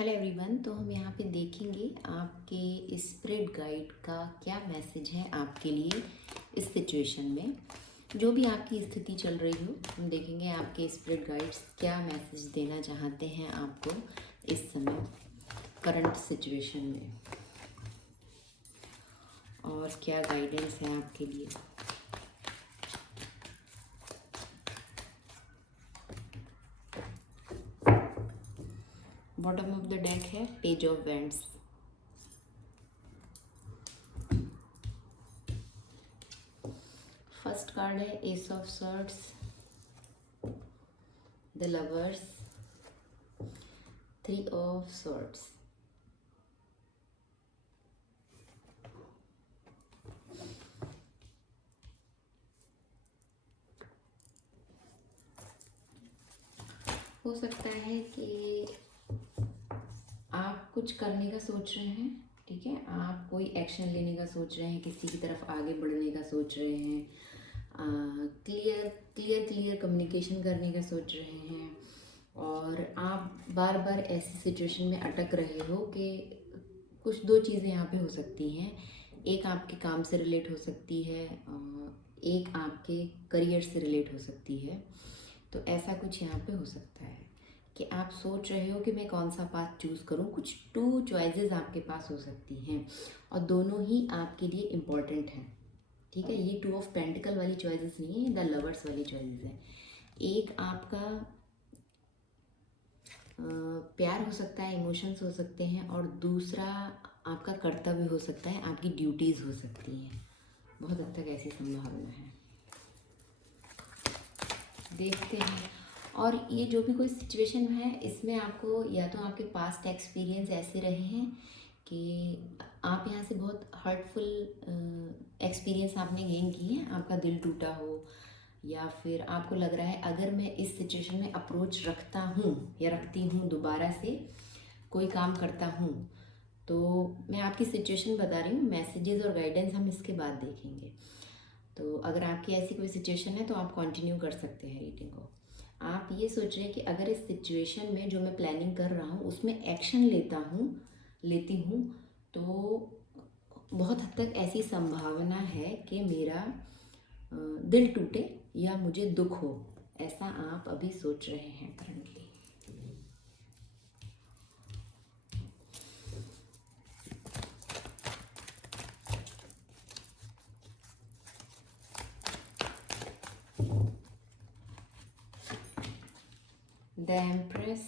Hello everyone. तो हम यहाँ पे देखेंगे आपके स्प्रेड गाइड का क्या मैसेज है आपके लिए इस सिचुएशन में। जो भी आपकी स्थिति चल रही हो, हम देखेंगे आपके स्प्रेड गाइड्स क्या मैसेज देना चाहते हैं आपको इस समय करंट सिचुएशन में, और क्या गाइडेंस है आपके लिए। बॉटम ऑफ द डेक है page of wands. First card है ace of swords, the lovers, three of swords. हो सकता है कि आप कुछ करने का सोच रहे हैं, ठीक है, आप कोई एक्शन लेने का सोच रहे हैं, किसी की तरफ आगे बढ़ने का सोच रहे हैं, क्लियर कम्युनिकेशन करने का सोच रहे हैं, और आप बार बार ऐसी सिचुएशन में अटक रहे हो कि कुछ दो चीज़ें यहाँ पे हो सकती हैं। एक आपके काम से रिलेट हो सकती है, एक आपके करियर से रिलेट हो सकती है। तो ऐसा कुछ यहाँ पे हो सकता है कि आप सोच रहे हो कि मैं कौन सा पाथ चूज़ करूँ। कुछ टू चॉइसेस आपके पास हो सकती हैं और दोनों ही आपके लिए इम्पॉर्टेंट हैं, ठीक है। ये टू ऑफ पेंटिकल वाली चॉइसेस नहीं है, द लवर्स वाली चॉइसेस है। एक आपका प्यार हो सकता है, इमोशंस हो सकते हैं, और दूसरा आपका कर्तव्य हो सकता है, आपकी ड्यूटीज़ हो सकती हैं। बहुत हद तक ऐसी संभावना है, देखते हैं। और ये जो भी कोई सिचुएशन है, इसमें आपको या तो आपके पास्ट एक्सपीरियंस ऐसे रहे हैं कि आप यहाँ से बहुत हर्टफुल एक्सपीरियंस आपने गेन किए हैं, आपका दिल टूटा हो, या फिर आपको लग रहा है अगर मैं इस सिचुएशन में अप्रोच रखता हूँ या रखती हूँ, दोबारा से कोई काम करता हूँ, तो मैं आपकी सिचुएशन बता रही हूँ। मैसेजेस और गाइडेंस हम इसके बाद देखेंगे। तो अगर आपकी ऐसी कोई सिचुएशन है तो आप कंटिन्यू कर सकते हैं रीडिंग को। आप ये सोच रहे हैं कि अगर इस सिचुएशन में जो मैं प्लानिंग कर रहा हूँ उसमें एक्शन लेती हूँ, तो बहुत हद तक ऐसी संभावना है कि मेरा दिल टूटे या मुझे दुख हो, ऐसा आप अभी सोच रहे हैं currently. The empress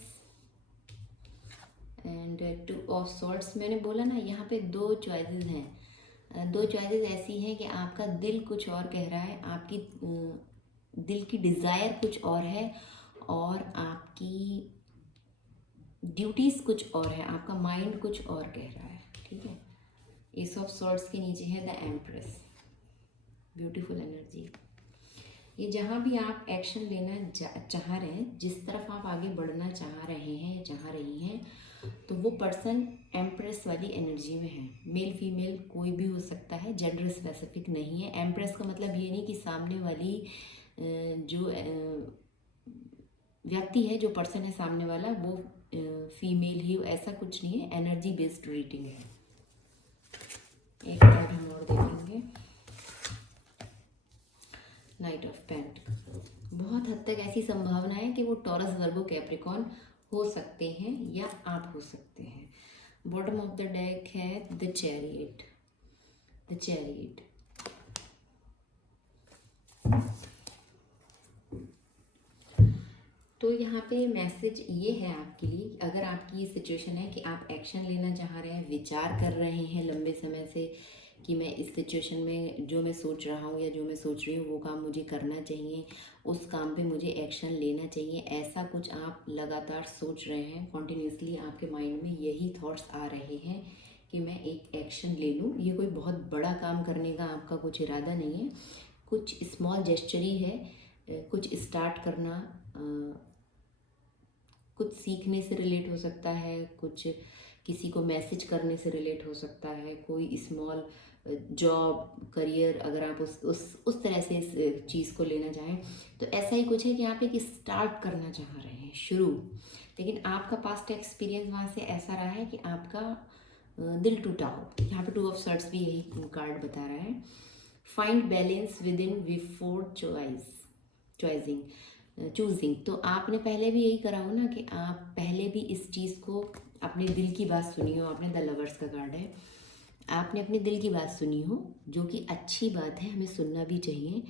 and two of swords. मैंने बोला ना, यहाँ पे दो चॉइसेस हैं। दो चॉइसेस ऐसी हैं कि आपका दिल कुछ और कह रहा है, आपकी दिल की डिज़ायर कुछ और है, और आपकी ड्यूटीज़ कुछ और है, आपका माइंड कुछ और कह रहा है, ठीक है। एस ऑफ सॉर्ड्स के नीचे है द एम्प्रेस, ब्यूटीफुल एनर्जी। ये जहाँ भी आप एक्शन लेना चाह रहे हैं, जिस तरफ आप आगे बढ़ना चाह रहे हैं, चाह रही हैं, तो वो पर्सन एम्प्रेस वाली एनर्जी में है। मेल फीमेल कोई भी हो सकता है, जेंडर स्पेसिफिक नहीं है। एम्प्रेस का मतलब ये नहीं कि सामने वाली जो व्यक्ति है, जो पर्सन है सामने वाला, वो फीमेल ही हो, ऐसा कुछ नहीं है। एनर्जी बेस्ड रीडिंग है। एक कार्ड हम और देखेंगे, नाइट ऑफ पेंटिकल्स। बहुत हद तक ऐसी संभावना है कि वो टॉरस, वर्गो, कैप्रिकॉर्न हो सकते हैं या आप हो सकते हैं। बॉटम ऑफ द डेक है द चैरियट, द चैरियट। तो यहाँ पे मैसेज ये है आपके लिए, अगर आपकी ये सिचुएशन है कि आप एक्शन लेना चाह रहे हैं, विचार कर रहे हैं लंबे समय से कि मैं इस सिचुएशन में जो मैं सोच रहा हूँ या जो मैं सोच रही हूँ वो काम मुझे करना चाहिए, उस काम पे मुझे एक्शन लेना चाहिए, ऐसा कुछ आप लगातार सोच रहे हैं, कॉन्टिन्यूसली आपके माइंड में यही थॉट्स आ रहे हैं कि मैं एक एक्शन ले लूँ। ये कोई बहुत बड़ा काम करने का आपका कुछ इरादा नहीं है, कुछ स्मॉल जेस्चर ही है, कुछ स्टार्ट करना, कुछ सीखने से रिलेट हो सकता है, कुछ किसी को मैसेज करने से रिलेट हो सकता है, कोई स्मॉल जॉब करियर, अगर आप उस तरह से इस चीज़ को लेना चाहें तो ऐसा ही कुछ है कि आप एक स्टार्ट करना चाह रहे हैं, शुरू। लेकिन आपका पास्ट एक्सपीरियंस वहाँ से ऐसा रहा है कि आपका दिल टूटा हो। यहाँ पे 2 ऑफ सॉर्ड्स भी यही कार्ड बता रहा है। Find balance with in before choosing. तो आपने पहले भी यही करा हो ना कि आप पहले भी इस चीज़ को, अपने दिल की बात सुनी हो। आपने द लवर्स का कार्ड है, आपने अपने दिल की बात सुनी हो, जो कि अच्छी बात है, हमें सुनना भी चाहिए।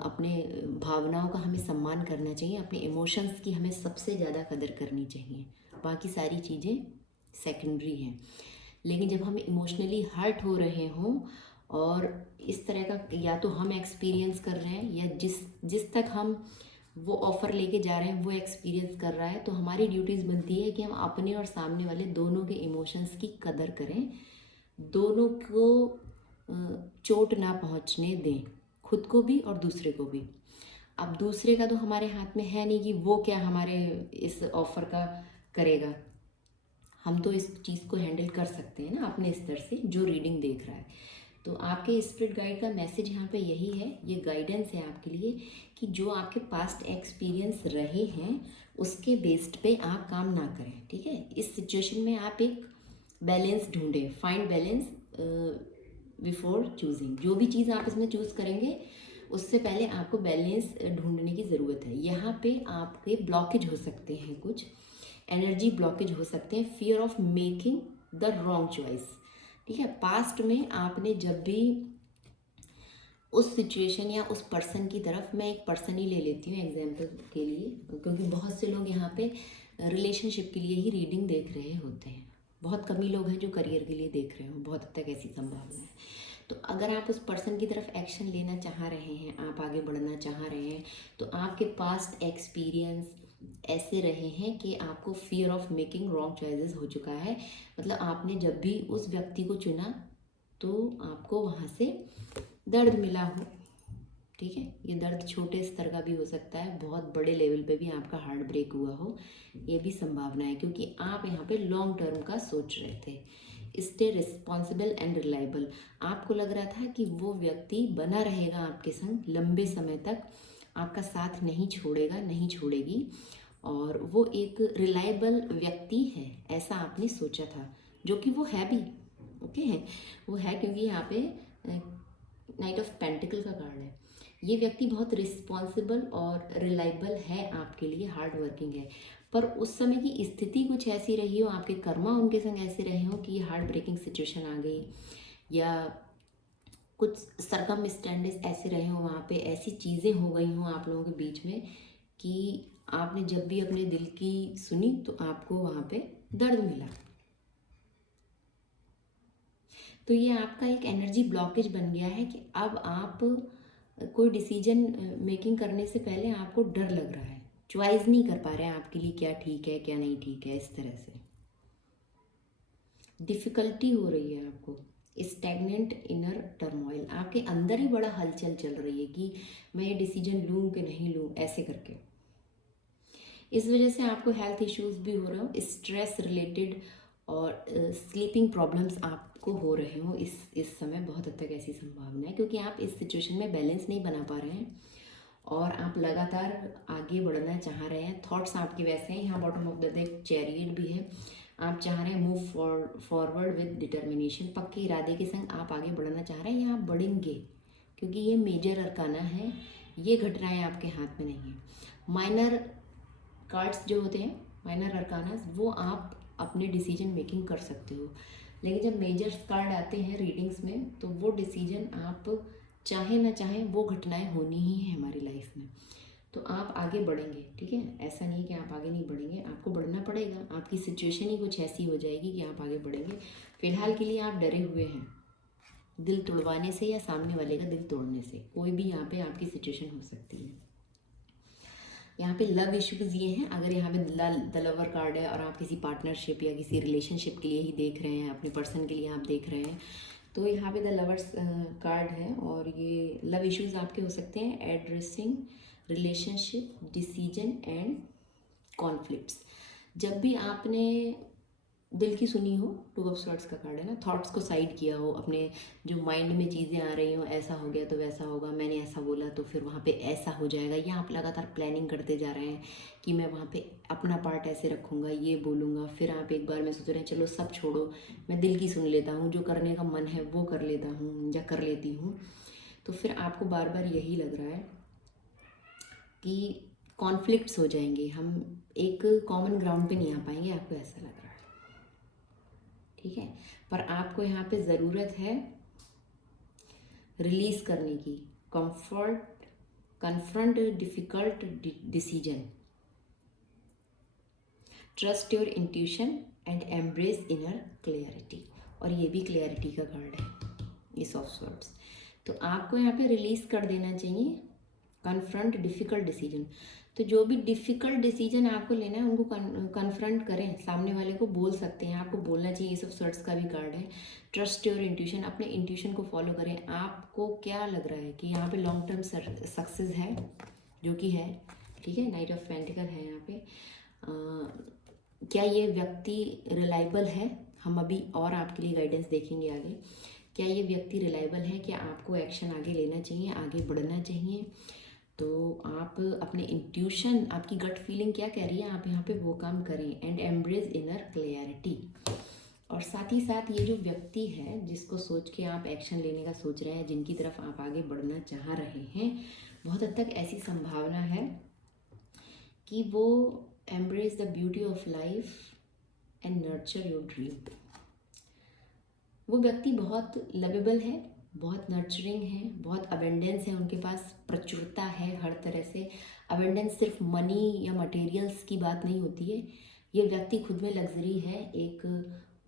अपने भावनाओं का हमें सम्मान करना चाहिए, अपने इमोशंस की हमें सबसे ज़्यादा कदर करनी चाहिए, बाकी सारी चीज़ें सेकेंडरी हैं। लेकिन जब हम इमोशनली हर्ट हो रहे हों और इस तरह का या तो हम एक्सपीरियंस कर रहे हैं या जिस तक हम वो ऑफ़र लेके जा रहे हैं वो एक्सपीरियंस कर रहा है, तो हमारी ड्यूटीज़ बनती है कि हम अपने और सामने वाले दोनों के इमोशंस की कदर करें, दोनों को चोट ना पहुंचने दें, खुद को भी और दूसरे को भी। अब दूसरे का तो हमारे हाथ में है नहीं कि वो क्या हमारे इस ऑफ़र का करेगा। हम तो इस चीज़ को हैंडल कर सकते हैं ना अपने स्तर से, जो रीडिंग देख रहा है। तो आपके स्पिरिट गाइड का मैसेज यहाँ पे यही है, ये गाइडेंस है आपके लिए कि जो आपके पास्ट एक्सपीरियंस रहे हैं उसके बेस्ड पे आप काम ना करें, ठीक है। इस सिचुएशन में आप एक बैलेंस ढूंढें, फाइंड बैलेंस बिफोर चूजिंग। जो भी चीज़ आप इसमें चूज़ करेंगे उससे पहले आपको बैलेंस ढूंढने की ज़रूरत है। यहाँ पे आपके ब्लॉकेज हो सकते हैं, कुछ एनर्जी ब्लॉकेज हो सकते हैं, fear of making the wrong choice, ठीक है। पास्ट में आपने जब भी उस सिचुएशन या उस पर्सन की तरफ, मैं एक पर्सन ही ले लेती हूँ एग्जाम्पल के लिए, क्योंकि बहुत से लोग यहाँ पे रिलेशनशिप के लिए ही रीडिंग देख रहे होते हैं, बहुत कम ही लोग हैं जो करियर के लिए देख रहे हो, बहुत हद तक ऐसी संभावना है। तो अगर आप उस पर्सन की तरफ एक्शन लेना चाह रहे हैं, आप आगे बढ़ना चाह रहे हैं, तो आपके पास्ट एक्सपीरियंस ऐसे रहे हैं कि आपको fear of making wrong choices हो चुका है। मतलब आपने जब भी उस व्यक्ति को चुना तो आपको वहाँ से दर्द मिला हो, ठीक है। ये दर्द छोटे स्तर का भी हो सकता है, बहुत बड़े लेवल पे भी आपका हार्ट ब्रेक हुआ हो, ये भी संभावना है, क्योंकि आप यहाँ पे लॉन्ग टर्म का सोच रहे थे। स्टे रिस्पॉन्सिबल एंड रिलायबल, आपको लग रहा था कि वो व्यक्ति बना रहेगा आपके संग लंबे समय तक, आपका साथ नहीं छोड़ेगा, नहीं छोड़ेगी, और वो एक रिलायबल व्यक्ति है, ऐसा आपने सोचा था, जो कि वो है भी, ओके है, वो है। क्योंकि यहाँ पे नाइट ऑफ पेंटिकल का कार्ड है। ये व्यक्ति बहुत रिस्पॉन्सिबल और रिलायबल है आपके लिए, हार्ड वर्किंग है, पर उस समय की स्थिति कुछ ऐसी रही हो, आपके कर्मा उनके संग ऐसे रहे हो कि ये हार्ट ब्रेकिंग सिचुएशन आ गई, या कुछ सरकमस्टेंसेस ऐसे रहे हो, वहाँ पे ऐसी चीज़ें हो गई हों आप लोगों के बीच में कि आपने जब भी अपने दिल की सुनी तो आपको वहाँ पे दर्द मिला। तो ये आपका एक एनर्जी ब्लॉकेज बन गया है कि अब आप कोई डिसीजन मेकिंग करने से पहले आपको डर लग रहा है, चॉइस नहीं कर पा रहे हैं आपके लिए क्या ठीक है क्या नहीं ठीक है, इस तरह से डिफ़िकल्टी हो रही है आपको। स्टैग्नेंट इनर टर्मोइल, आपके अंदर ही बड़ा हलचल चल रही है कि मैं ये डिसीजन लूँ कि नहीं लूँ, ऐसे करके। इस वजह से आपको हेल्थ इश्यूज भी हो रहे हो, स्ट्रेस रिलेटेड और स्लीपिंग प्रॉब्लम्स आपको हो रहे हो इस समय, बहुत हद तक ऐसी संभावना है, क्योंकि आप इस सिचुएशन में बैलेंस नहीं बना पा रहे हैं और आप लगातार आगे बढ़ना चाह रहे हैं। थॉट्स आपके वैसे हैं, यहाँ bottom of the deck chariot भी है, आप चाह रहे हैं मूव फॉरवर्ड विद डिटर्मिनेशन, पक्के इरादे के संग आप आगे बढ़ना चाह रहे हैं, यहाँ आप बढ़ेंगे, क्योंकि ये मेजर अरकाना है, ये घटनाएं आपके हाथ में नहीं है। माइनर कार्ड्स जो होते हैं, माइनर अरकानास, वो आप अपने डिसीजन मेकिंग कर सकते हो, लेकिन जब मेजर कार्ड आते हैं रीडिंग्स में तो वो डिसीजन आप चाहे ना चाहें वो घटनाएं होनी ही है हमारी लाइफ में, तो आप आगे बढ़ेंगे, ठीक है। ऐसा नहीं कि आप आगे नहीं बढ़ेंगे, आपको बढ़ना पड़ेगा, आपकी सिचुएशन ही कुछ ऐसी हो जाएगी कि आप आगे बढ़ेंगे। फिलहाल के लिए आप डरे हुए हैं दिल तोड़वाने से या सामने वाले का दिल तोड़ने से, कोई भी यहाँ पे आपकी सिचुएशन हो सकती है। यहाँ पे लव इश्यूज ये हैं, अगर यहाँ पे द लवर कार्ड है और आप किसी पार्टनरशिप या किसी रिलेशनशिप के लिए ही देख रहे हैं, अपने पर्सन के लिए आप देख रहे हैं, तो यहाँ पे द लवर्स कार्ड है और ये लव इश्यूज आपके हो सकते हैं, addressing relationship decision and conflicts. जब भी आपने दिल की सुनी हो, टू ऑफ सॉर्ड्स का कार्ड है ना, थॉट्स को साइड किया हो, अपने जो माइंड में चीज़ें आ रही हो, ऐसा हो गया तो वैसा होगा, मैंने ऐसा बोला तो फिर वहाँ पे ऐसा हो जाएगा, या आप लगातार प्लानिंग करते जा रहे हैं कि मैं वहाँ पे अपना पार्ट ऐसे रखूँगा, ये बोलूँगा, फिर आप एक बार में सोच रहे हैं चलो सब छोड़ो, मैं दिल की सुन लेता हूँ, जो करने का मन है वो कर लेता हूँ या कर लेती हूँ। तो फिर आपको बार बार यही लग रहा है कि कॉन्फ्लिक्ट्स हो जाएंगे, हम एक कॉमन ग्राउंड पे नहीं आ पाएंगे, आपको ऐसा लग रहा है। ठीक है, पर आपको यहाँ पे ज़रूरत है रिलीज करने की, comfort, confront difficult decision, trust your intuition and embrace inner clarity. और ये भी क्लियरिटी का कार्ड है, इस ऑफ सॉर्ड्स। तो आपको यहाँ पे रिलीज कर देना चाहिए कन्फ्रंट डिफ़िकल्ट डिसीजन। तो जो भी डिफ़िकल्ट डिसीजन आपको लेना है उनको कन्फ्रंट करें, सामने वाले को बोल सकते हैं, आपको बोलना चाहिए। ये सब सर्ट्स का भी कार्ड है। ट्रस्ट योर इंट्यूशन, अपने इंट्यूशन को फॉलो करें। आपको क्या लग रहा है कि यहाँ पे लॉन्ग टर्म सक्सेस है, जो कि है, ठीक है। नाइट ऑफ पेंटिकल है यहाँ पे। क्या ये व्यक्ति रिलायबल है? हम अभी और आपके लिए गाइडेंस देखेंगे आगे। क्या ये व्यक्ति रिलायबल है? क्या आपको एक्शन आगे लेना चाहिए, आगे बढ़ना चाहिए? तो आप अपने इंट्यूशन, आपकी गट फीलिंग क्या कह रही है, आप यहाँ पे वो काम करें। And embrace inner clarity. और साथ ही साथ ये जो व्यक्ति है जिसको सोच के आप एक्शन लेने का सोच रहे हैं, जिनकी तरफ आप आगे बढ़ना चाह रहे हैं, बहुत हद तक ऐसी संभावना है कि वो embrace the beauty of life and nurture your dream. वो व्यक्ति बहुत लवेबल है, बहुत नर्चरिंग है, बहुत अबेंडेंस है, उनके पास प्रचुरता है हर तरह से। अबेंडेंस सिर्फ मनी या मटेरियल्स की बात नहीं होती है। ये व्यक्ति खुद में लग्जरी है, एक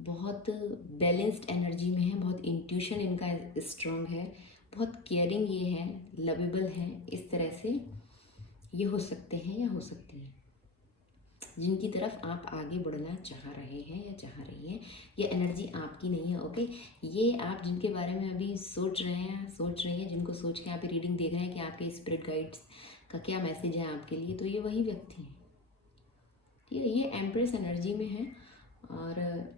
बहुत बैलेंस्ड एनर्जी में है, बहुत इंट्यूशन इनका स्ट्रांग है, बहुत केयरिंग ये है, लवेबल है। इस तरह से ये हो सकते हैं या हो सकती हैं जिनकी तरफ आप आगे बढ़ना चाह रहे हैं या चाह रही हैं। ये एनर्जी आपकी नहीं है, ओके। ये आप जिनके बारे में अभी सोच रहे हैं, सोच रही हैं, जिनको सोच के आप रीडिंग देख रहे हैं कि आपके स्पिरिट गाइड्स का क्या मैसेज है आपके लिए, तो ये वही व्यक्ति हैं, ठीक है। ये एम्प्रेस एनर्जी में है और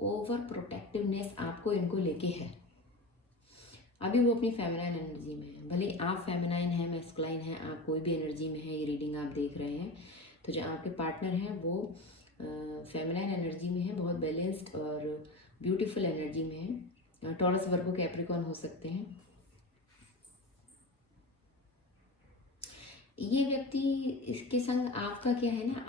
ओवर प्रोटेक्टिवनेस आपको इनको लेके है। अभी वो अपनी फेमिनाइन एनर्जी में है, भले आप फेमिनाइन हैं, मैस्कुलाइन हैं, आप कोई भी एनर्जी में है, ये रीडिंग आप देख रहे हैं। तो जो आपके पार्टनर हैं वो फेमिनाइन एनर्जी में है, बहुत बैलेंस्ड और ब्यूटीफुल एनर्जी में है। टॉरस, वर्गो, कैप्रिकॉर्न हो सकते हैं। ये व्यक्ति, इसके संग आपका क्या है ना,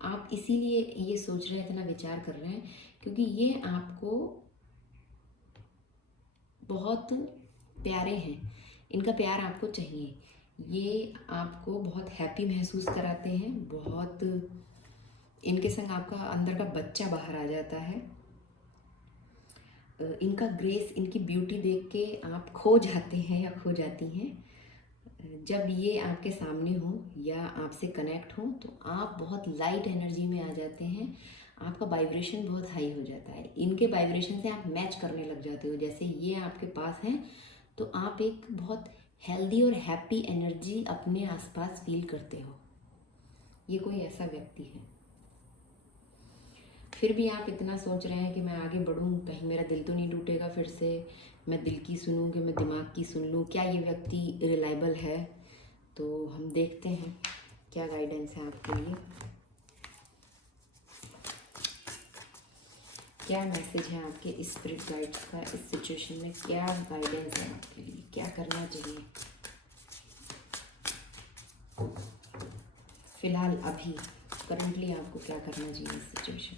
आप इसीलिए ये सोच रहे हैं, इतना विचार कर रहे हैं, क्योंकि ये आपको बहुत प्यारे हैं, इनका प्यार आपको चाहिए। ये आपको बहुत हैप्पी महसूस कराते हैं, बहुत इनके संग आपका अंदर का बच्चा बाहर आ जाता है। इनका ग्रेस, इनकी ब्यूटी देख के आप खो जाते हैं या खो जाती हैं। जब ये आपके सामने हो या आपसे कनेक्ट हो तो आप बहुत लाइट एनर्जी में आ जाते हैं, आपका वाइब्रेशन बहुत हाई हो जाता है, इनके वाइब्रेशन से आप मैच करने लग जाते हो। जैसे ये आपके पास हैं तो आप एक बहुत हेल्दी और हैप्पी एनर्जी अपने आसपास फील करते हो। ये कोई ऐसा व्यक्ति है। फिर भी आप इतना सोच रहे हैं कि मैं आगे बढ़ूं, कहीं मेरा दिल तो नहीं टूटेगा फिर से, मैं दिल की सुनूं कि मैं दिमाग की सुन लूं, क्या ये व्यक्ति रिलायबल है? तो हम देखते हैं क्या गाइडेंस है आपके लिए, क्या मैसेज है आपके स्पिरिट गाइड्स का इस सिचुएशन में, क्या गाइडेंस है आपके लिए, क्या करना चाहिए फिलहाल, अभी करंटली आपको क्या करना चाहिए इस सिचुएशन।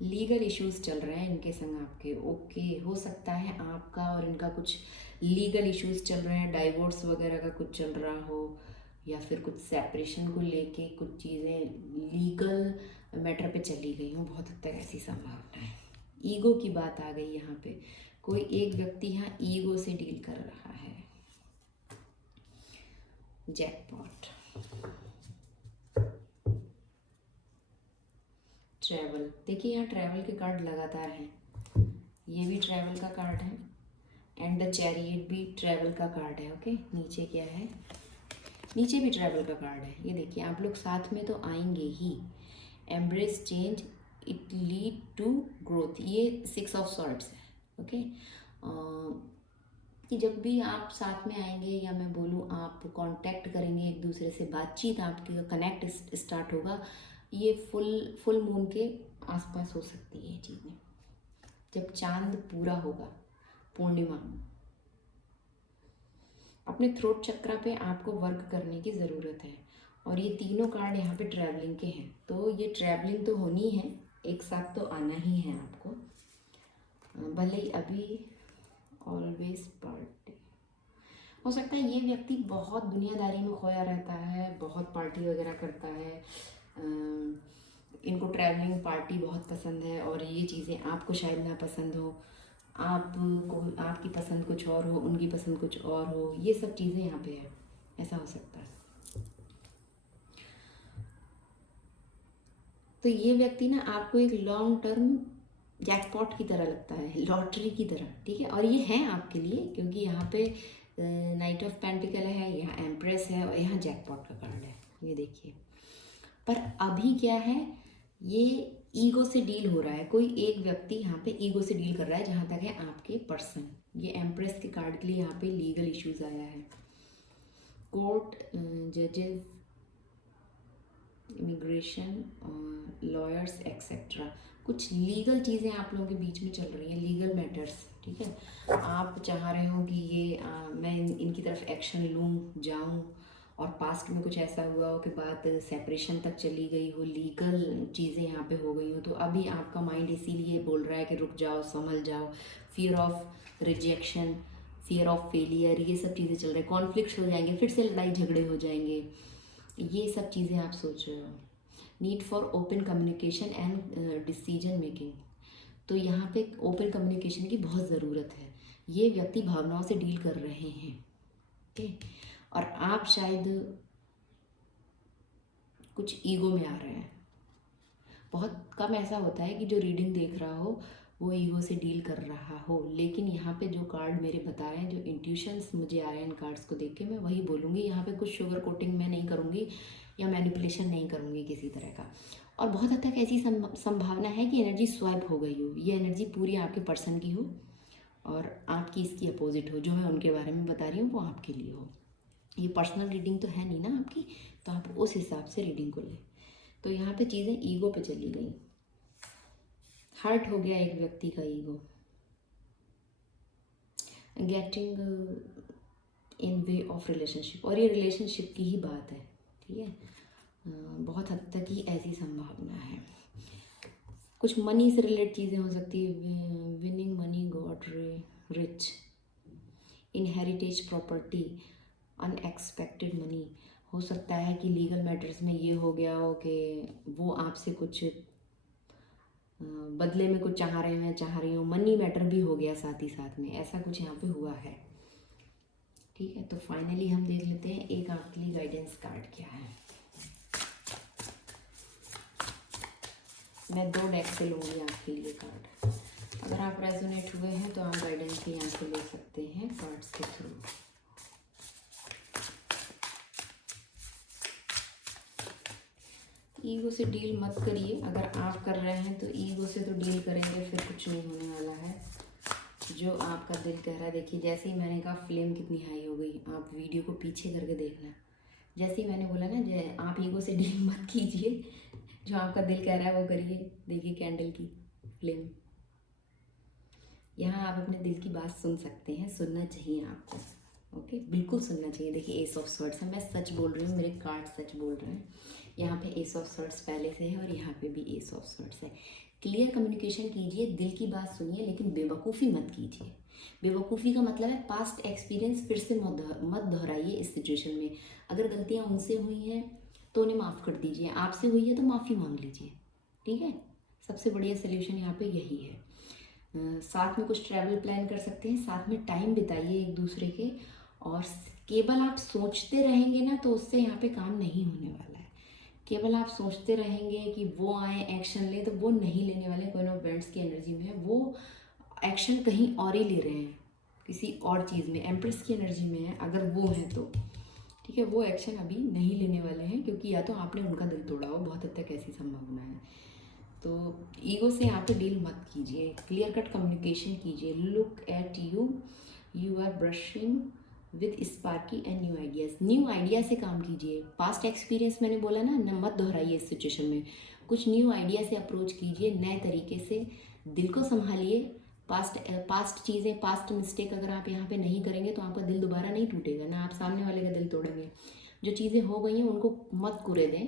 लीगल इश्यूज चल रहे हैं इनके संग आपके, ओके। हो सकता है आपका और इनका कुछ लीगल इश्यूज चल रहे हैं, डाइवोर्स वगैरह का कुछ चल रहा हो, या फिर कुछ सेपरेशन को लेके कुछ चीज़ें लीगल मैटर पे चली गई हूँ, बहुत हद तक ऐसी संभावना है। ईगो की बात आ गई यहाँ पे, कोई एक व्यक्ति यहाँ ईगो से डील कर रहा है। जैकपॉट, ट्रैवल, देखिए यहाँ ट्रैवल के कार्ड लगातार हैं, ये भी ट्रैवल का कार्ड है, एंड द चैरियट भी ट्रैवल का कार्ड है, ओके। नीचे क्या है, नीचे भी ट्रैवल का कार्ड है, ये देखिए आप लोग साथ में तो आएंगे ही। Embrace change, it lead to growth, ये 6 ऑफ सॉर्ड्स है। ओके, कि जब भी आप साथ में आएंगे या मैं बोलूँ आप कांटेक्ट करेंगे एक दूसरे से, बातचीत आपकी कनेक्ट स्टार्ट होगा, ये फुल मून के आसपास हो सकती है ये चीज़ें, जब चांद पूरा होगा, पूर्णिमा। अपने थ्रोट चक्रा पे आपको वर्क करने की ज़रूरत है। और ये तीनों कार्ड यहाँ पे ट्रैवलिंग के हैं, तो ये ट्रैवलिंग तो होनी है, एक साथ तो आना ही है आपको, भले ही अभी ऑलवेज पार्टी। हो सकता है ये व्यक्ति बहुत दुनियादारी में खोया रहता है, बहुत पार्टी वगैरह करता है, इनको ट्रैवलिंग पार्टी बहुत पसंद है, और ये चीज़ें आपको शायद ना पसंद हो, आपको आपकी पसंद कुछ और हो, उनकी पसंद कुछ और हो, ये सब चीज़ें यहाँ पे है, ऐसा हो सकता है। तो ये व्यक्ति ना आपको एक लॉन्ग टर्म जैकपॉट की तरह लगता है, लॉटरी की तरह, ठीक है। और ये है आपके लिए, क्योंकि यहाँ पे नाइट ऑफ पेंटिकल है, यहाँ एम्प्रेस है, और यहाँ जैकपॉट का कार्ड है, ये देखिए। पर अभी क्या है, ये ईगो से डील हो रहा है, कोई एक व्यक्ति यहाँ पे ईगो से डील कर रहा है, जहाँ तक है आपके पर्सन। ये एम्प्रेस के कार्ड के लिए यहाँ पे लीगल इश्यूज आया है, कोर्ट, जजेस, इमिग्रेशन, लॉयर्स एक्सेट्रा, कुछ लीगल चीज़ें आप लोगों के बीच में चल रही हैं, लीगल मैटर्स, ठीक है। आप चाह रहे हो कि ये मैं इनकी तरफ एक्शन लूँ, जाऊँ, और पास्ट में कुछ ऐसा हुआ हो कि बात सेपरेशन तक चली गई हो, लीगल चीज़ें यहाँ पे हो गई हो, तो अभी आपका माइंड इसीलिए बोल रहा है कि रुक जाओ, संभल जाओ, fear of rejection, fear of failure, ये सब चीज़ें चल रही हैं, कॉन्फ्लिक्ट्स हो जाएंगे, फिर से लड़ाई झगड़े हो जाएंगे, ये सब चीज़ें आप सोच रहे हो। Need for open communication and decision making, तो यहाँ पे ओपन कम्युनिकेशन की बहुत ज़रूरत है, ये व्यक्ति भावनाओं से डील कर रहे हैं, ठीक। और आप शायद कुछ ईगो में आ रहे हैं, बहुत कम ऐसा होता है कि जो रीडिंग देख रहा हो वो ईगो से डील कर रहा हो, लेकिन यहाँ पे जो कार्ड मेरे बता रहे हैं, जो इंट्यूशंस मुझे आ रहे हैं इन कार्ड्स को देख के, मैं वही बोलूँगी। यहाँ पे कुछ शुगर कोटिंग मैं नहीं करूँगी या मैनिपुलेशन नहीं करूँगी किसी तरह का। और बहुत हद तक ऐसी संभावना है कि एनर्जी स्वैप हो गई हो, ये एनर्जी पूरी आपके पर्सन की हो और आपकी इसकी अपोजिट हो, जो मैं उनके बारे में बता रही हूँ वो आपके लिए हो। ये पर्सनल रीडिंग तो है नहीं ना आपकी, तो आप उस हिसाब से रीडिंग को लें। तो यहाँ पे चीज़ें ईगो पे चली गई, हर्ट हो गया एक व्यक्ति का ego, getting in way of relationship, और ये रिलेशनशिप की ही बात है, ठीक है। बहुत हद तक ही ऐसी संभावना है, कुछ मनी से रिलेटेड चीज़ें हो सकती है, winning money, got rich, inherited property, unexpected money. हो सकता है कि लीगल मैटर्स में ये हो गया हो कि वो आपसे कुछ बदले में कुछ चाह रहे हैं, चाह रही हो, मनी मैटर भी हो गया साथ ही साथ में, ऐसा कुछ यहाँ पे हुआ है, ठीक है। तो फाइनली हम देख लेते हैं एक आपके लिए गाइडेंस कार्ड क्या है। मैं 2 डेक से लूँगी आपके लिए कार्ड, अगर आप रेजोनेट हुए हैं तो आप गाइडेंस भी यहाँ से ले सकते हैं कार्ड्स के थ्रू। ईगो से डील मत करिए, अगर आप कर रहे हैं तो ईगो से तो डील करेंगे फिर कुछ नहीं होने वाला है, जो आपका दिल कह रहा है। देखिए जैसे ही मैंने कहा फ्लेम कितनी हाई हो गई, आप वीडियो को पीछे करके देखना, जैसे ही मैंने बोला ना आप ईगो से डील मत कीजिए, जो आपका दिल कह रहा है वो करिए। देखिए कैंडल की फ्लेम, यहाँ आप अपने दिल की बात सुन सकते हैं, सुनना चाहिए आपको, ओके, बिल्कुल सुनना चाहिए। देखिए एस ऑफ स्वॉर्ड्स है, मैं सच बोल रही हूँ, मेरे कार्ड सच बोल रहे हैं। यहाँ पे एस ऑफ स्वॉर्ड्स पहले से है और यहाँ पे भी एस ऑफ स्वॉर्ड्स है। क्लियर कम्युनिकेशन कीजिए, दिल की बात सुनिए, लेकिन बेवकूफ़ी मत कीजिए। बेवकूफ़ी का मतलब है पास्ट एक्सपीरियंस फिर से मत दोहराइए इस सिचुएशन में। अगर गलतियाँ उनसे हुई हैं तो उन्हें माफ़ कर दीजिए, आपसे हुई है तो माफ़ी मांग लीजिए, ठीक है। सबसे बढ़िया सोल्यूशन यहाँ पे यही है। साथ में कुछ ट्रैवल प्लान कर सकते हैं, साथ में टाइम बिताइए एक दूसरे के, और केवल आप सोचते रहेंगे ना तो उससे यहाँ पे काम नहीं होने वाला है। केवल आप सोचते रहेंगे कि वो आए एक्शन ले, तो वो नहीं लेने वाले। क्वीन ऑफ वेंट्स की एनर्जी में है, वो एक्शन कहीं और ही ले रहे हैं, किसी और चीज़ में। एम्प्रेस की एनर्जी में है अगर वो है तो, ठीक है, वो एक्शन अभी नहीं लेने वाले हैं, क्योंकि या तो आपने उनका दिल तोड़ा हो, बहुत हद तक ऐसी संभावना है। तो ईगो से यहाँ पे डील मत कीजिए, क्लियर कट कम्युनिकेशन कीजिए। Look at you, you are brushing with sparky and new ideas. New idea से काम कीजिए। पास्ट एक्सपीरियंस मैंने बोला ना, मत दोहराइए इस सिचुएशन में। कुछ न्यू आइडिया से अप्रोच कीजिए, नए तरीके से। दिल को संभालिए। पास्ट चीज़ें, पास्ट मिस्टेक अगर आप यहाँ पे नहीं करेंगे तो आपका दिल दोबारा नहीं टूटेगा, ना आप सामने वाले का दिल तोड़ेंगे। जो चीज़ें हो गई हैं उनको मत कुरे दें।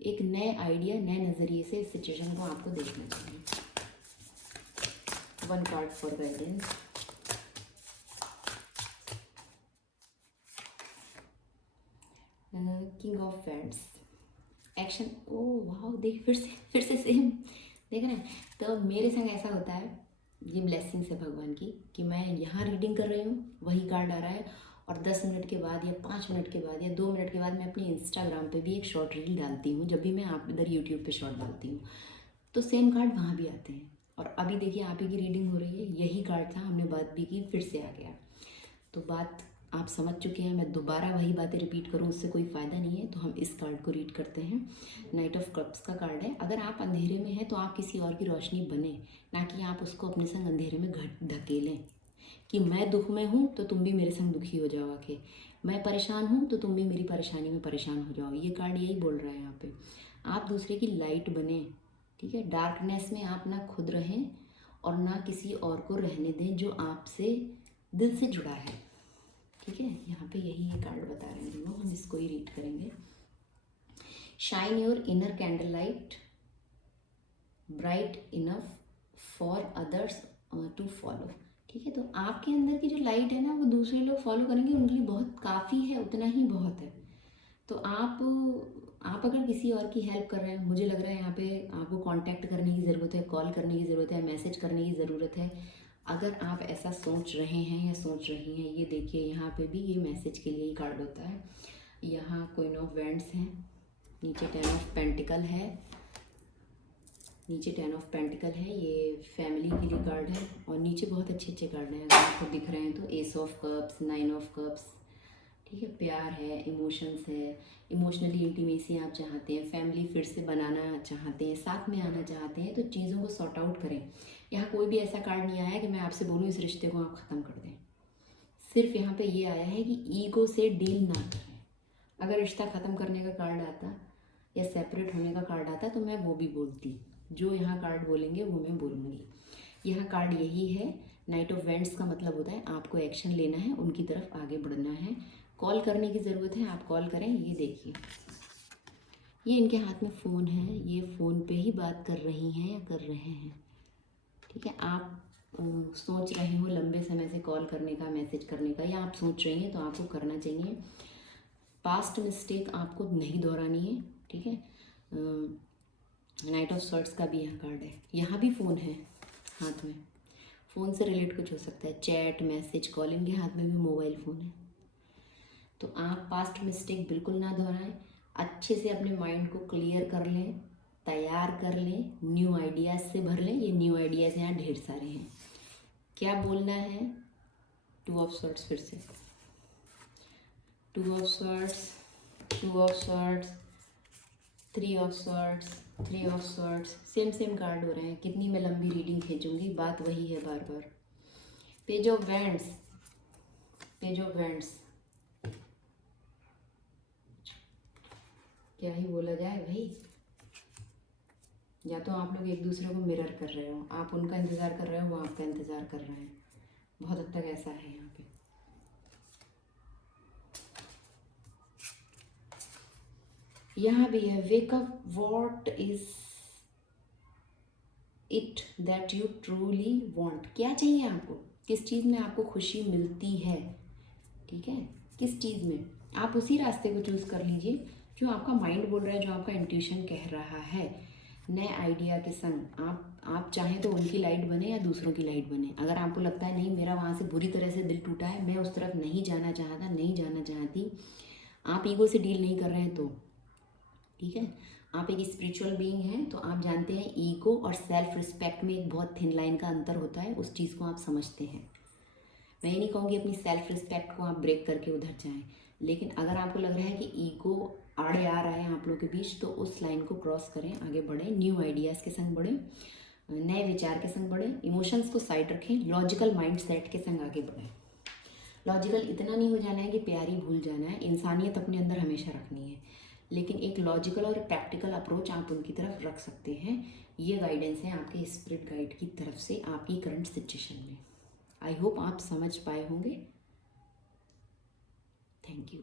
एक नए आइडिया, नए नज़रिए से इस सिचुएशन को आपको देखना चाहिए। 1 card for guidance. King of wands. Action. ओ वाह, देख फिर से सेम, देख रहे हैं। तो मेरे संग ऐसा होता है, ये ब्लेसिंग्स है भगवान की, कि मैं यहाँ रीडिंग कर रही हूँ, वही कार्ड आ रहा है, और 10 मिनट के बाद या 5 मिनट के बाद या 2 मिनट के बाद मैं अपनी इंस्टाग्राम पे भी एक शॉर्ट रील डालती हूँ, जब भी मैं आप इधर यूट्यूब पे शॉर्ट डालती हूँ तो सेम कार्ड वहाँ भी आते हैं। और अभी देखिए आप ही की रीडिंग हो रही है, यही कार्ड था, हमने बात भी की, फिर से आ गया। तो बात आप समझ चुके हैं, मैं दोबारा वही बातें रिपीट करूं उससे कोई फ़ायदा नहीं है। तो हम इस कार्ड को रीड करते हैं। नाइट ऑफ कप्स का कार्ड है। अगर आप अंधेरे में हैं तो आप किसी और की रोशनी बने, ना कि आप उसको अपने संग अंधेरे में धकेलें। कि मैं दुख में हूँ तो तुम भी मेरे संग दुखी हो जाओ आके, मैं परेशान हूँ तो तुम भी मेरी परेशानी में परेशान हो जाओ। ये कार्ड यही बोल रहा है यहाँ पे। आप दूसरे की लाइट बने, ठीक है। डार्कनेस में आप ना खुद रहें और ना किसी और को रहने दें जो आपसे दिल से जुड़ा है, ठीक है। यहाँ पे यही ये कार्ड बता रहे हैं लोग, हम इसको ही रीड करेंगे। Shine your inner candle light bright enough for others to follow, ठीक है। तो आपके अंदर की जो लाइट है ना, वो दूसरे लोग फॉलो करेंगे, उनके लिए बहुत काफ़ी है, उतना ही बहुत है। तो आप अगर किसी और की हेल्प कर रहे हैं, मुझे लग रहा है यहाँ पे आपको कांटेक्ट करने की ज़रूरत है, कॉल करने की ज़रूरत है, मैसेज करने की ज़रूरत है। अगर आप ऐसा सोच रहे हैं या सोच रही हैं, ये देखिए यहाँ पे भी ये मैसेज के लिए ही कार्ड होता है। यहाँ क्वीन ऑफ वैंड्स है, नीचे 10 ऑफ पेंटिकल है, नीचे 10 ऑफ पेंटिकल है, ये फैमिली के लिए कार्ड है। और नीचे बहुत अच्छे अच्छे कार्ड हैं, अगर आपको दिख रहे हैं तो S of cups, 9 of cups, ठीक है। प्यार है, इमोशंस है, इमोशनली इंटीमेसी आप चाहते हैं, फैमिली फिर से बनाना चाहते हैं, साथ में आना चाहते हैं, तो चीज़ों को सॉर्ट आउट करें। यहाँ कोई भी ऐसा कार्ड नहीं आया कि मैं आपसे बोलूँ इस रिश्ते को आप ख़त्म कर दें। सिर्फ यहाँ पे ये आया है कि ईगो से डील ना करें। अगर रिश्ता ख़त्म करने का कार्ड आता या सेपरेट होने का कार्ड आता तो मैं वो भी बोलती, जो यहाँ कार्ड बोलेंगे वो मैं बोलूँगी। यह कार्ड यही है। नाइट ऑफ वैंड्स का मतलब होता है आपको एक्शन लेना है, उनकी तरफ आगे बढ़ना है, कॉल करने की ज़रूरत है, आप कॉल करें। ये देखिए, ये इनके हाथ में फ़ोन है, ये फ़ोन पे ही बात कर रही हैं या कर रहे हैं, ठीक है। आप सोच रहे हो लंबे समय से कॉल करने का, मैसेज करने का, या आप सोच रही हैं तो आपको करना चाहिए। पास्ट मिस्टेक आपको नहीं दोहरानी है, ठीक है। नाइट ऑफ सॉर्ट्स का भी यहाँ कार्ड है, यहाँ भी फ़ोन है हाथ में। फ़ोन से रिलेट कुछ हो सकता है, चैट, मैसेज, कॉल, इनके हाथ में भी मोबाइल फ़ोन है। तो आप पास्ट मिस्टेक बिल्कुल ना दोहराएं, अच्छे से अपने माइंड को क्लियर कर लें, तैयार कर लें, न्यू आइडियाज़ से भर लें। ये न्यू आइडियाज़ यहाँ ढेर सारे हैं। क्या बोलना है? 2 ऑफ सॉर्ट्स, फिर से 2 of swords, 2 of swords, 3 of swords, 3 of swords, same card हो रहे हैं। कितनी मैं लंबी रीडिंग खींचूंगी, बात वही है बार बार। Page of wands, page of wands, क्या ही बोला जाए भाई। या तो आप लोग एक दूसरे को मिरर कर रहे हो, आप उनका इंतज़ार कर रहे हो, वो आपका इंतज़ार कर रहे हैं, बहुत हद तक ऐसा है यहाँ पे। यहाँ भी है, wake up, what is it that you truly want. क्या चाहिए आपको, किस चीज़ में आपको खुशी मिलती है, ठीक है, किस चीज़ में। आप उसी रास्ते को चूज़ कर लीजिए जो आपका माइंड बोल रहा है, जो आपका इंट्यूशन कह रहा है। नए आइडिया के संग आप चाहें तो उनकी लाइट बने या दूसरों की लाइट बने। अगर आपको लगता है नहीं मेरा वहाँ से बुरी तरह से दिल टूटा है, मैं उस तरफ नहीं जाना चाहता, नहीं जाना चाहती, आप ईगो से डील नहीं कर रहे हैं तो ठीक है। आप एक स्पिरिचुअल बीइंग हैं तो आप जानते हैं ईगो और सेल्फ रिस्पेक्ट में एक बहुत थिन लाइन का अंतर होता है, उस चीज़ को आप समझते हैं। मैं ये नहीं कहूँगी अपनी सेल्फ रिस्पेक्ट को आप ब्रेक करके उधर जाएं, लेकिन अगर आपको लग रहा है कि ईगो आड़े आ रहा है आप लोगों के बीच, तो उस लाइन को क्रॉस करें, आगे बढ़ें, न्यू आइडियाज़ के संग बढ़ें, नए विचार के संग बढ़ें, इमोशंस को साइड रखें, लॉजिकल माइंड सेट के संग आगे बढ़ें। लॉजिकल इतना नहीं हो जाना है कि प्यार ही भूल जाना है, इंसानियत अपने अंदर हमेशा रखनी है, लेकिन एक लॉजिकल और प्रैक्टिकल अप्रोच आप उनकी तरफ रख सकते हैं। ये गाइडेंस है आपके स्पिरिट गाइड की तरफ से आपकी करंट सिचुएशन में। आई होप आप समझ पाए होंगे। Thank you.